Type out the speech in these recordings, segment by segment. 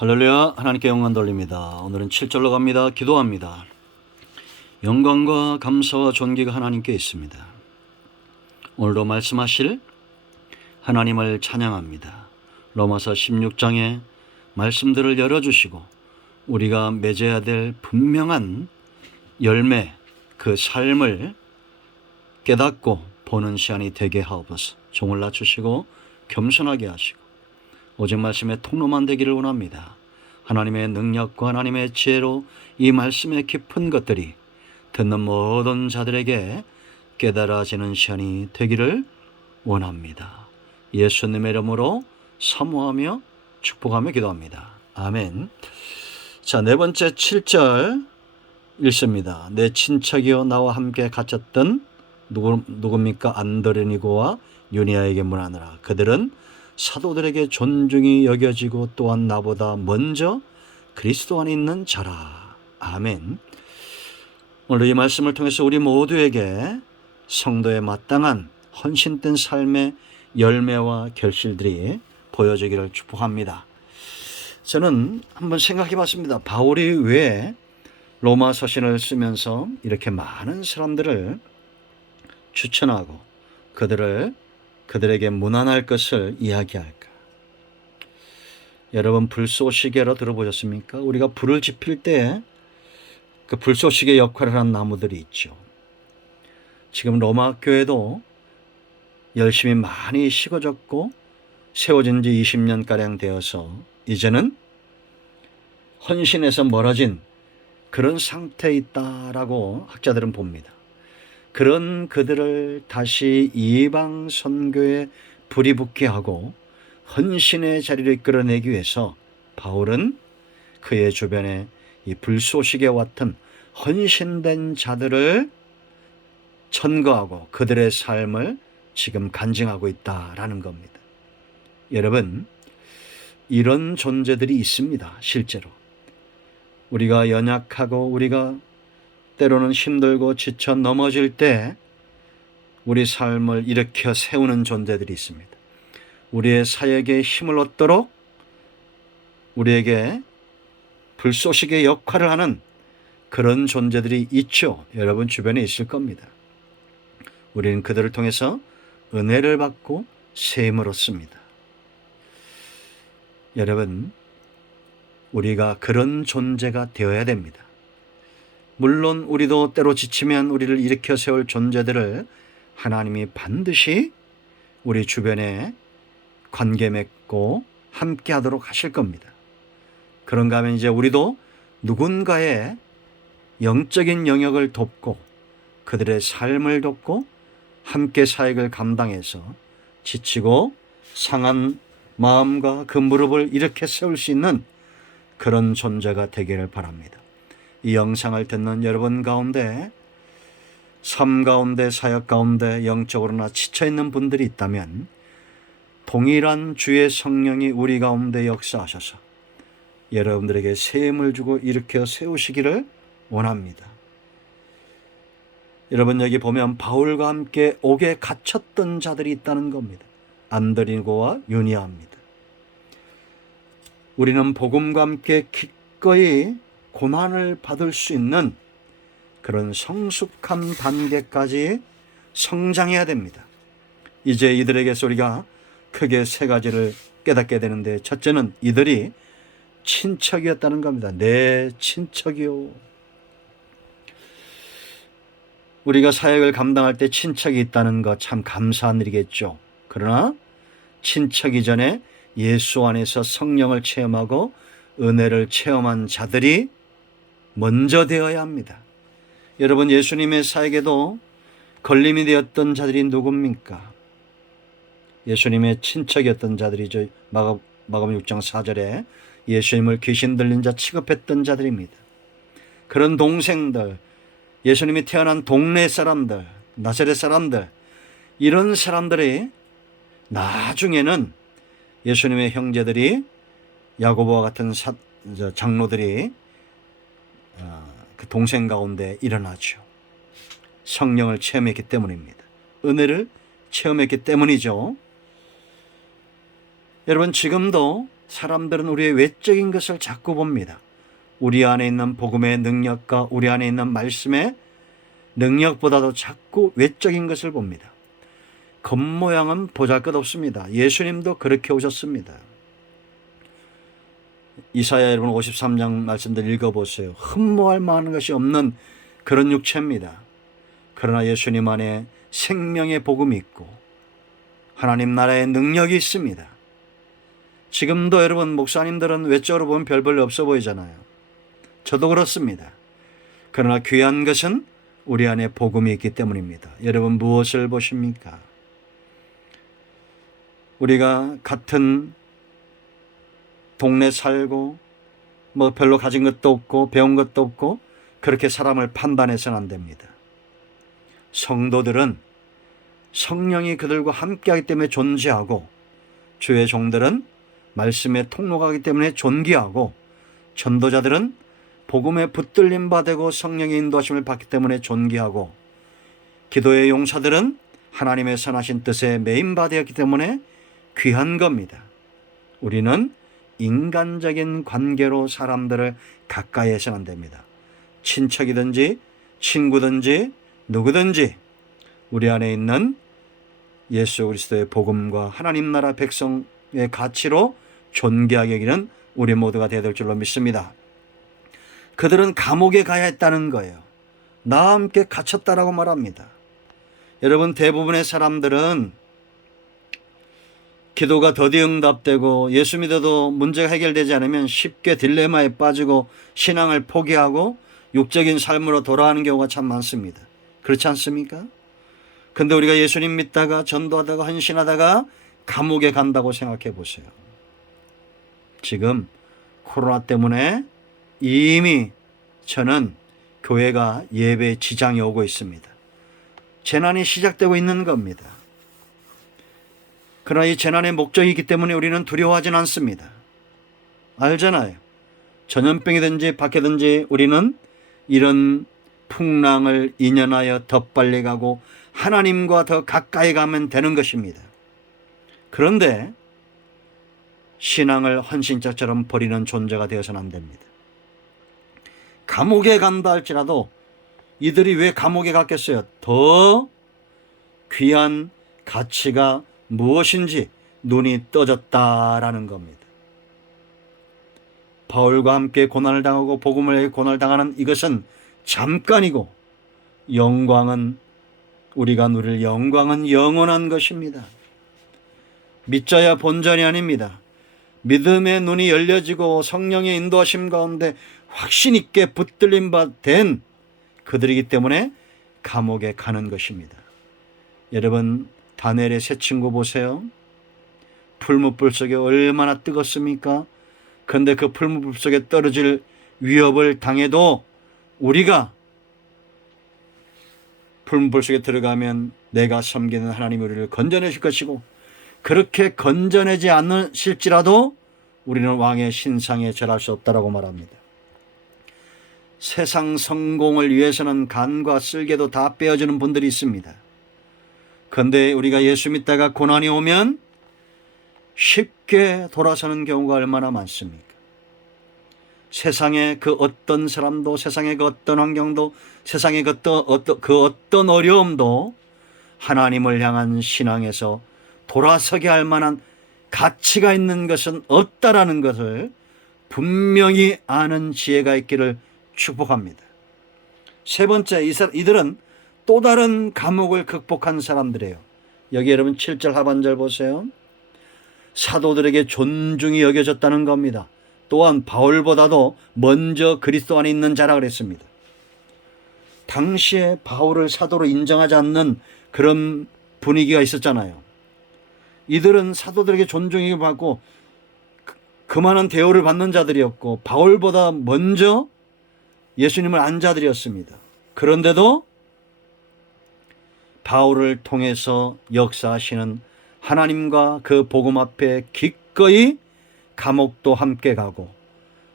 할렐루야. 하나님께 영광 돌립니다. 오늘은 7절로 갑니다. 기도합니다. 영광과 감사와 존귀가 하나님께 있습니다. 오늘도 말씀하실 하나님을 찬양합니다. 로마서 16장의 말씀들을 열어주시고 우리가 맺어야 될 분명한 열매, 그 삶을 깨닫고 보는 시간이 되게 하옵소서. 종을 낮추시고 겸손하게 하시고 오직 말씀의 통로만 되기를 원합니다. 하나님의 능력과 하나님의 지혜로 이 말씀의 깊은 것들이 듣는 모든 자들에게 깨달아지는 시간이 되기를 원합니다. 예수님의 이름으로 사모하며 축복하며 기도합니다. 아멘. 자, 네 번째 7절 읽습니다. 내 친척이요 나와 함께 갇혔던 누굽니까? 안드로니고와 유니아에게 문하느라. 그들은 사도들에게 존중이 여겨지고 또한 나보다 먼저 그리스도 안에 있는 자라. 아멘. 오늘 이 말씀을 통해서 우리 모두에게 성도에 마땅한 헌신된 삶의 열매와 결실들이 보여지기를 축복합니다. 저는 한번 생각해 봤습니다. 바울이 왜 로마 서신을 쓰면서 이렇게 많은 사람들을 추천하고 그들에게 무난할 것을 이야기할까? 여러분 불쏘시개로 들어보셨습니까? 우리가 불을 지필 때 그 불쏘시개 역할을 하는 나무들이 있죠. 지금 로마 교회도 열심히 많이 식어졌고 세워진 지 20년가량 되어서 이제는 헌신에서 멀어진 그런 상태에 있다라고 학자들은 봅니다. 그런 그들을 다시 이방 선교에 불이 붙게 하고 헌신의 자리를 이끌어내기 위해서 바울은 그의 주변에 이 불쏘시개와 같은 헌신된 자들을 천거하고 그들의 삶을 지금 간증하고 있다라는 겁니다. 여러분, 이런 존재들이 있습니다. 실제로 우리가 연약하고 우리가 때로는 힘들고 지쳐 넘어질 때 우리 삶을 일으켜 세우는 존재들이 있습니다. 우리의 사역에 힘을 얻도록 우리에게 불쏘시개 역할을 하는 그런 존재들이 있죠. 여러분 주변에 있을 겁니다. 우리는 그들을 통해서 은혜를 받고 세임을 얻습니다. 여러분, 우리가 그런 존재가 되어야 됩니다. 물론 우리도 때로 지치면 우리를 일으켜 세울 존재들을 하나님이 반드시 우리 주변에 관계 맺고 함께 하도록 하실 겁니다. 그런가 하면 이제 우리도 누군가의 영적인 영역을 돕고 그들의 삶을 돕고 함께 사역을 감당해서 지치고 상한 마음과 그 무릎을 일으켜 세울 수 있는 그런 존재가 되기를 바랍니다. 이 영상을 듣는 여러분 가운데 삶 가운데 사역 가운데 영적으로나 지쳐있는 분들이 있다면 동일한 주의 성령이 우리 가운데 역사하셔서 여러분들에게 세임을 주고 일으켜 세우시기를 원합니다. 여러분 여기 보면 바울과 함께 옥에 갇혔던 자들이 있다는 겁니다. 안드로니고와 유니아입니다. 우리는 복음과 함께 기꺼이 고난을 받을 수 있는 그런 성숙한 단계까지 성장해야 됩니다. 이제 이들에게서 우리가 크게 세 가지를 깨닫게 되는데, 첫째는 이들이 친척이었다는 겁니다. 내 친척이요. 우리가 사역을 감당할 때 친척이 있다는 것 참 감사한 일이겠죠. 그러나 친척 이전에 예수 안에서 성령을 체험하고 은혜를 체험한 자들이 먼저 되어야 합니다. 여러분 예수님의 사역에도 걸림이 되었던 자들이 누굽니까? 예수님의 친척이었던 자들이죠. 마가복음 6장 4절에 예수님을 귀신 들린 자 취급했던 자들입니다. 그런 동생들, 예수님이 태어난 동네 사람들, 나사렛 사람들, 이런 사람들이 나중에는 예수님의 형제들이 야고보와 같은 장로들이 그 동생 가운데 일어나죠. 성령을 체험했기 때문입니다. 은혜를 체험했기 때문이죠. 여러분 지금도 사람들은 우리의 외적인 것을 자꾸 봅니다. 우리 안에 있는 복음의 능력과 우리 안에 있는 말씀의 능력보다도 자꾸 외적인 것을 봅니다. 겉모양은 보잘것없습니다. 예수님도 그렇게 오셨습니다. 이사야 여러분 53장 말씀들 읽어보세요. 흠모할 만한 것이 없는 그런 육체입니다. 그러나 예수님 안에 생명의 복음이 있고 하나님 나라의 능력이 있습니다. 지금도 여러분 목사님들은 외적으로 보면 별 볼 없어 보이잖아요. 저도 그렇습니다. 그러나 귀한 것은 우리 안에 복음이 있기 때문입니다. 여러분 무엇을 보십니까? 우리가 같은 동네 살고 뭐 별로 가진 것도 없고 배운 것도 없고 그렇게 사람을 판단해서는 안 됩니다. 성도들은 성령이 그들과 함께하기 때문에 존재하고 주의 종들은 말씀의 통로가기 때문에 존귀하고 전도자들은 복음에 붙들림 받고 성령의 인도하심을 받기 때문에 존귀하고 기도의 용사들은 하나님의 선하신 뜻에 메인받았기 때문에 귀한 겁니다. 우리는 인간적인 관계로 사람들을 가까이 해서는 안 됩니다. 친척이든지 친구든지 누구든지 우리 안에 있는 예수 그리스도의 복음과 하나님 나라 백성의 가치로 존귀하게 여기는 우리 모두가 되어야 될 줄로 믿습니다. 그들은 감옥에 가야 했다는 거예요. 나와 함께 갇혔다라고 말합니다. 여러분 대부분의 사람들은 기도가 더디 응답되고 예수 믿어도 문제가 해결되지 않으면 쉽게 딜레마에 빠지고 신앙을 포기하고 육적인 삶으로 돌아가는 경우가 참 많습니다. 그렇지 않습니까? 근데 우리가 예수님 믿다가 전도하다가 헌신하다가 감옥에 간다고 생각해 보세요. 지금 코로나 때문에 이미 저는 교회가 예배에 지장이 오고 있습니다. 재난이 시작되고 있는 겁니다. 그러나 이 재난의 목적이 있기 때문에 우리는 두려워하진 않습니다. 알잖아요. 전염병이든지 박해든지 우리는 이런 풍랑을 인연하여 더 빨리 가고 하나님과 더 가까이 가면 되는 것입니다. 그런데 신앙을 헌신자처럼 버리는 존재가 되어서는 안 됩니다. 감옥에 간다 할지라도 이들이 왜 감옥에 갔겠어요? 더 귀한 가치가 무엇인지 눈이 떠졌다라는 겁니다. 바울과 함께 고난을 당하고 복음을 위해 고난을 당하는 이것은 잠깐이고 영광은 우리가 누릴 영광은 영원한 것입니다. 믿자야 본전이 아닙니다. 믿음의 눈이 열려지고 성령의 인도하심 가운데 확신 있게 붙들림 된 그들이기 때문에 감옥에 가는 것입니다. 여러분 다니엘의 세 친구 보세요. 풀무불 속에 얼마나 뜨겁습니까? 그런데 그 풀무불 속에 떨어질 위협을 당해도 우리가 풀무불 속에 들어가면 내가 섬기는 하나님이 우리를 건져내실 것이고 그렇게 건져내지 않으실지라도 우리는 왕의 신상에 절할 수 없다라고 말합니다. 세상 성공을 위해서는 간과 쓸개도 다 빼어주는 분들이 있습니다. 그런데 우리가 예수 믿다가 고난이 오면 쉽게 돌아서는 경우가 얼마나 많습니까? 세상의 그 어떤 사람도 세상의 그 어떤 환경도 세상의 그 어떤 어려움도 하나님을 향한 신앙에서 돌아서게 할 만한 가치가 있는 것은 없다라는 것을 분명히 아는 지혜가 있기를 축복합니다. 세 번째, 이들은 또 다른 감옥을 극복한 사람들이에요. 여기 여러분 7절 하반절 보세요. 사도들에게 존중이 여겨졌다는 겁니다. 또한 바울보다도 먼저 그리스도 안에 있는 자라 그랬습니다. 당시에 바울을 사도로 인정하지 않는 그런 분위기가 있었잖아요. 이들은 사도들에게 존중을 받고 그만한 대우를 받는 자들이었고 바울보다 먼저 예수님을 안 자들이었습니다. 그런데도 바울을 통해서 역사하시는 하나님과 그 복음 앞에 기꺼이 감옥도 함께 가고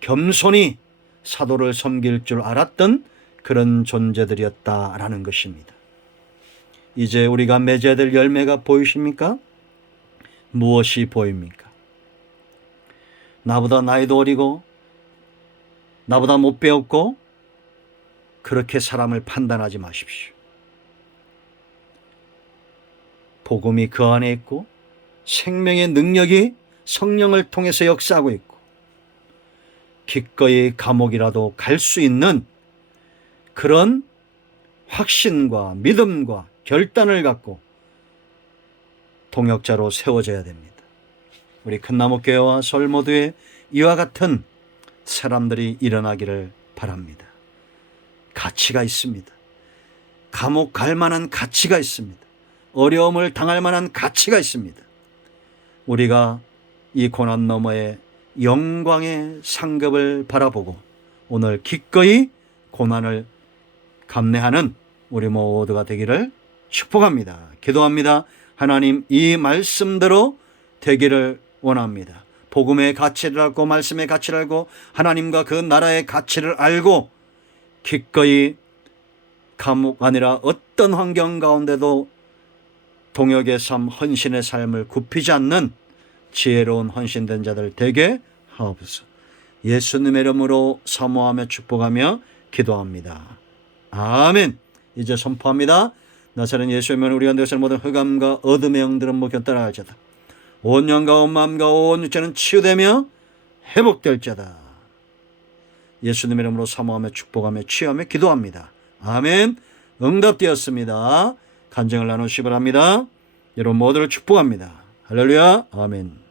겸손히 사도를 섬길 줄 알았던 그런 존재들이었다라는 것입니다. 이제 우리가 맺어야 될 열매가 보이십니까? 무엇이 보입니까? 나보다 나이도 어리고 나보다 못 배웠고 그렇게 사람을 판단하지 마십시오. 복음이 그 안에 있고 생명의 능력이 성령을 통해서 역사하고 있고 기꺼이 감옥이라도 갈 수 있는 그런 확신과 믿음과 결단을 갖고 동역자로 세워져야 됩니다. 우리 큰나무교회와 서울 모두에 이와 같은 사람들이 일어나기를 바랍니다. 가치가 있습니다. 감옥 갈 만한 가치가 있습니다. 어려움을 당할 만한 가치가 있습니다. 우리가 이 고난 너머의 영광의 상급을 바라보고 오늘 기꺼이 고난을 감내하는 우리 모두가 되기를 축복합니다. 기도합니다. 하나님, 이 말씀대로 되기를 원합니다. 복음의 가치를 알고 말씀의 가치를 알고 하나님과 그 나라의 가치를 알고 기꺼이 감옥 아니라 어떤 환경 가운데도 동역의 삶, 헌신의 삶을 굽히지 않는 지혜로운 헌신된 자들 되게 하옵소서. 예수님의 이름으로 사모하며 축복하며 기도합니다. 아멘. 이제 선포합니다. 나사렛 예수님은 우리 가운데 모든 흑암과 어둠의 영들은 모두 떠나갈지어다. 온 영과 온 마음과 온 육체는 치유되며 회복될지어다. 예수님의 이름으로 사모하며 축복하며 취하며 기도합니다. 아멘. 응답되었습니다. 간증을 나누시기 바랍니다. 여러분 모두를 축복합니다. 할렐루야. 아멘.